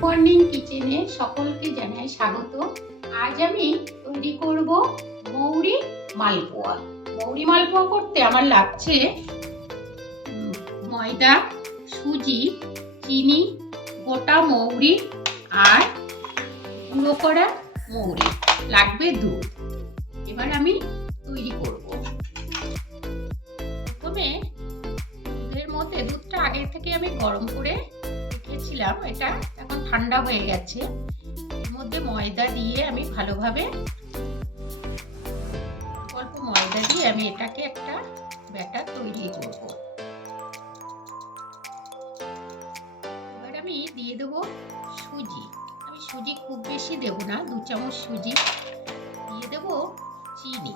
Morning কিচেনে সকলকে জানাই স্বাগত। আজ আমি তৈরি করব মৌরি মালপোয়া। মৌরি মালপোয়া করতে আমার লাগছে ময়দা, সুজি, চিনি, গোটা মৌরি আর গুঁড়ো করা মৌরি, লাগবে দুধ। এবার আমি তৈরি করব। প্রথমে দুধের মধ্যে দুধটা আগে থেকে আমি গরম করে রেখেছিলাম, এটা এখন ঠান্ডা হয়ে গেছে। এর মধ্যে ময়দা দিয়ে আমি ভালোভাবে অল্প ময়দা দিয়ে আমি এটাকে একটা ব্যাটার তৈরি করব। এবার আমি দিয়ে দেবো সুজি। আমি সুজি খুব বেশি দেবো না, 2 চামচ সুজি দিয়ে দেবো। চিনি,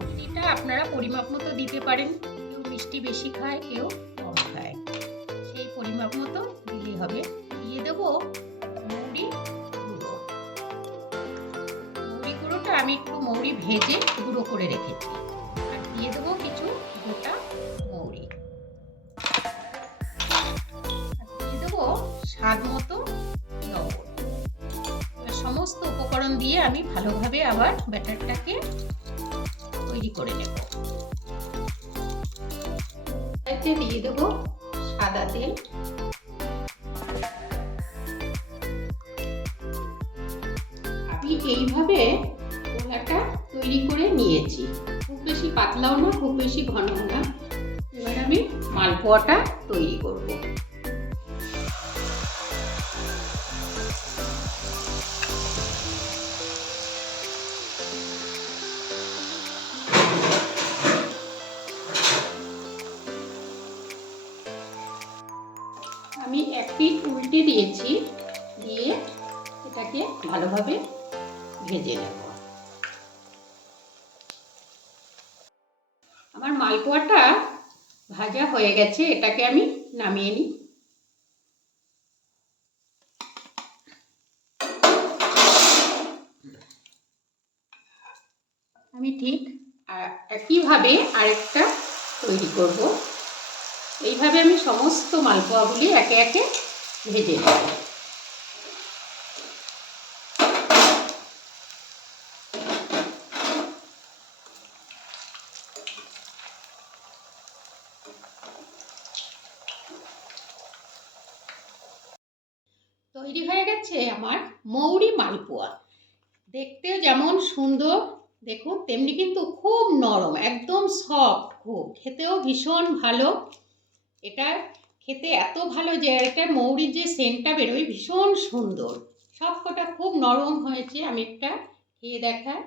চিনিটা আপনারা পরিমাপ মতো দিতে পারেন, কেউ মিষ্টি বেশি খায়, কেউ কম খায়, সেই পরিমাপ মতো দিলেই হবে। দিয়ে দেবো মৌরি গুঁড়ো। মৌরি গুঁড়োটা আমি একটু মৌরি ভেজে গুঁড়ো করে রেখেছি। আর দিয়ে দেবো কিছু গোটা মৌরি। আর দিয়ে দেবো স্বাদ মতো লবণ। সমস্ত উপকরণ দিয়ে আমি ভালোভাবে আবার ব্যাটারটাকে তৈরি করে নেব। এতে দিয়ে দেবো সাদা তেল। আমি এইভাবে গোলাটা তৈরি করে নিয়েছি, খুব বেশি পাতলাও না, খুব বেশি ঘনও না। এবার আমি মালপোয়াটা তৈরি করব। আমি এক পিঠ উল্টে দিয়েছি, দিয়ে এটাকে ভালোভাবে ভেজে নেব। আমার মালপোয়াটা ভাজা হয়ে গেছে, এটাকে আমি নামিয়ে নিই। আমি ঠিক একইভাবে আরেকটা তৈরি করব। এইভাবে আমি সমস্ত মালপোয়াগুলি একে একে ভেজে নেব। তৈরি হয়ে গেছে আমার মৌরি মালপোয়া। দেখতে যেমন সুন্দর দেখুন, তেমনি কিন্তু খুব নরম, একদম সফট, খুব খেতেও ভীষণ ভালো। এটা খেতে এত ভালো যে এটা মৌরির যে সেন্টটা বেরোয় ভীষণ সুন্দর। সবকটা খুব নরম হয়েছে। আমি একটা খেয়ে দেখাই।